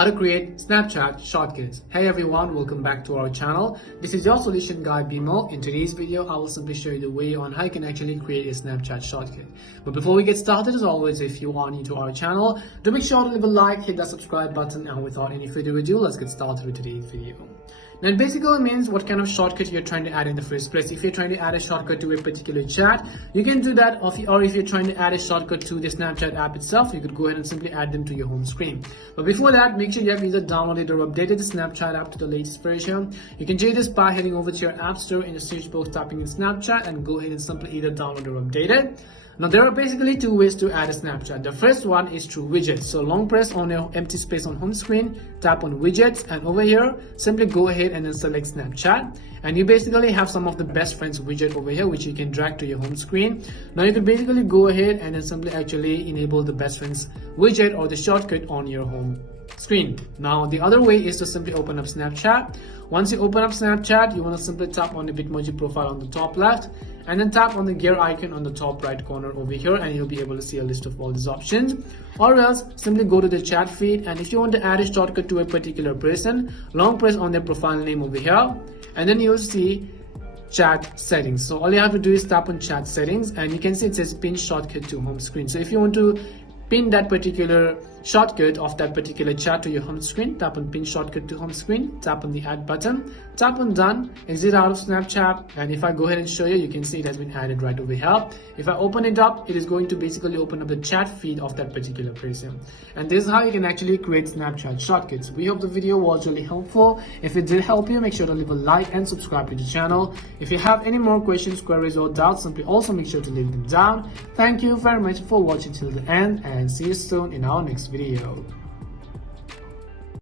How to create Snapchat shortcuts. Hey everyone, welcome back to our channel. This is your solution guy Bimo. In today's video, I will simply show you the way on how you can actually create a Snapchat shortcut. But before we get started, as always, if you are new to our channel, do make sure to leave a like, hit that subscribe button, and without any further ado, let's get started with today's video. Now it basically means what kind of shortcut you're trying to add in the first place. If you're trying to add a shortcut to a particular chat, you can do that, or if you're trying to add a shortcut to the Snapchat app itself, you could go ahead and simply add them to your home screen. But before that, make sure you have either downloaded or updated the Snapchat app to the latest version. You can do this by heading over to your app store, in the search box typing in Snapchat, and go ahead and simply either download or update it. Now there are basically two ways to add a Snapchat. The first one is through widgets. So long press on your empty space on home screen, tap on widgets, and over here simply go ahead and then select Snapchat, and you basically have some of the best friends widget over here which you can drag to your home screen. Now you can basically go ahead and then simply actually enable the best friends widget or the shortcut on your home screen. Now the other way is to simply open up Snapchat. Once you open up Snapchat, you want to simply tap on the Bitmoji profile on the top left, and then tap on the gear icon on the top right corner over here, and you'll be able to see a list of all these options. Or else simply go to the chat feed, and if you want to add a shortcut to a particular person, long press on their profile name over here, and then you'll see chat settings. So all you have to do is tap on chat settings, and you can see it says pin shortcut to home screen. So if you want to pin that particular shortcut of that particular chat to your home screen, tap on pin shortcut to home screen, tap on the add button, tap on done, exit out of Snapchat, and if I go ahead and show you, you can see it has been added right over here. If I open it up, it is going to basically open up the chat feed of that particular person. And this is how you can actually create Snapchat shortcuts. We hope the video was really helpful. If it did help you, make sure to leave a like and subscribe to the channel. If you have any more questions, queries, or doubts, simply also make sure to leave them down. Thank you very much for watching till the end, and see you soon in our next video.